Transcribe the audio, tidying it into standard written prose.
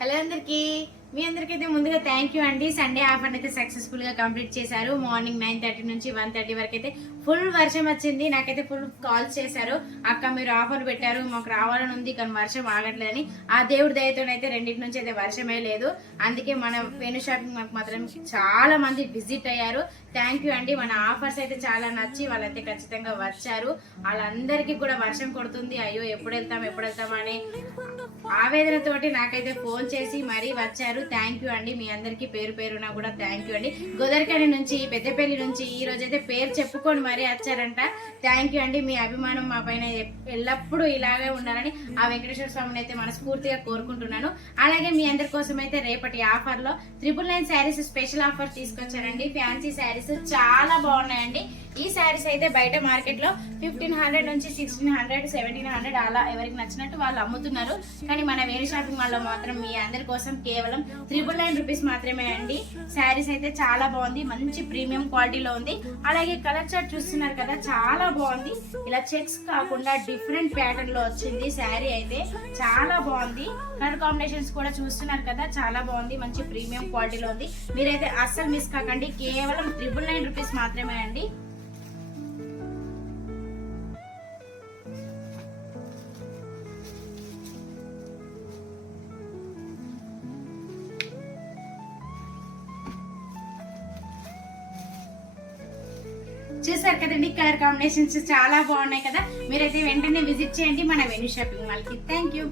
Hello అందరికి మీ అందరికైతే ముందుగా thank you అండి. సండే ఆఫర్ అయితే సక్సెస్ఫుల్ గా కంప్లీట్ చేశారు. మార్నింగ్ 9:30 నుంచి 1:30 వరకు అయితే ఫుల్ వర్షం వచ్చింది. నాకైతే ఫుల్ కాల్స్ చేశారు, అక్క మీరు ఆఫర్ పెట్టారు మాకు రావాలని ఉంది కానీ వర్షం ఆగట్లేదని. ఆ దేవుడి దయతోనైతే రెండింటి నుంచి అయితే వర్షమే లేదు. అందుకే మన వేణు షాపింగ్ మాకు మాత్రం చాలా మంది విజిట్ అయ్యారు. థ్యాంక్ యూ అండి. మన ఆఫర్స్ అయితే చాలా నచ్చి వాళ్ళైతే ఖచ్చితంగా వచ్చారు. వాళ్ళందరికీ కూడా వర్షం కొడుతుంది, అయ్యో ఎప్పుడు వెళ్తాం అని ఆవేదనతోటి నాకైతే ఫోన్ చేసి మరీ వచ్చారు. థ్యాంక్ యూ అండి. మీ అందరికీ పేరు పేరున కూడా థ్యాంక్ యూ అండి. గోదరికని నుంచి పెద్దపల్లి నుంచి ఈ రోజైతే పేరు చెప్పుకొని మరీ వచ్చారంట. థ్యాంక్ యూ అండి. మీ అభిమానం మా పైన ఎల్లప్పుడూ ఇలాగే ఉండాలని ఆ వెంకటేశ్వర స్వామిని అయితే మనస్ఫూర్తిగా కోరుకుంటున్నాను. అలాగే మీ అందరి కోసం అయితే రేపటి ఆఫర్లో 999 శారీస్ స్పెషల్ ఆఫర్ తీసుకొచ్చారండి. ఫ్యాన్సీ శారీస్ చాలా బాగున్నాయండి. ఈ శారీస్ అయితే బయట మార్కెట్ లో 1500 నుంచి 1600 1700 అలా ఎవరికి నచ్చినట్టు వాళ్ళు అమ్ముతున్నారు. కానీ మన వేరే షాపింగ్ మాల్ లో మాత్రం మీ అందరి కోసం కేవలం 999 రూపీస్ మాత్రమే అండి. శారీస్ అయితే చాలా బాగుంది, మంచి ప్రీమియం క్వాలిటీలో ఉంది. అలాగే కలర్ చార్ట్ చూస్తున్నారు కదా, చాలా బాగుంది. ఇలా చెక్స్ కాకుండా డిఫరెంట్ ప్యాటర్న్ లో వచ్చింది శారీ అయితే చాలా బాగుంది. కలర్ కాంబినేషన్స్ కూడా చూస్తున్నారు కదా, చాలా బాగుంది, మంచి ప్రీమియం క్వాలిటీలో ఉంది. మీరైతే అస్సలు మిస్ కాకండి. కేవలం 999 రూపీస్ మాత్రమే అండి. చూసారు కదండి, కలర్ కాంబినేషన్స్ చాలా బాగున్నాయి కదా. మీరైతే వెంటనే విజిట్ చేయండి మన వేణు షాపింగ్ మాల్ కి. Thank you.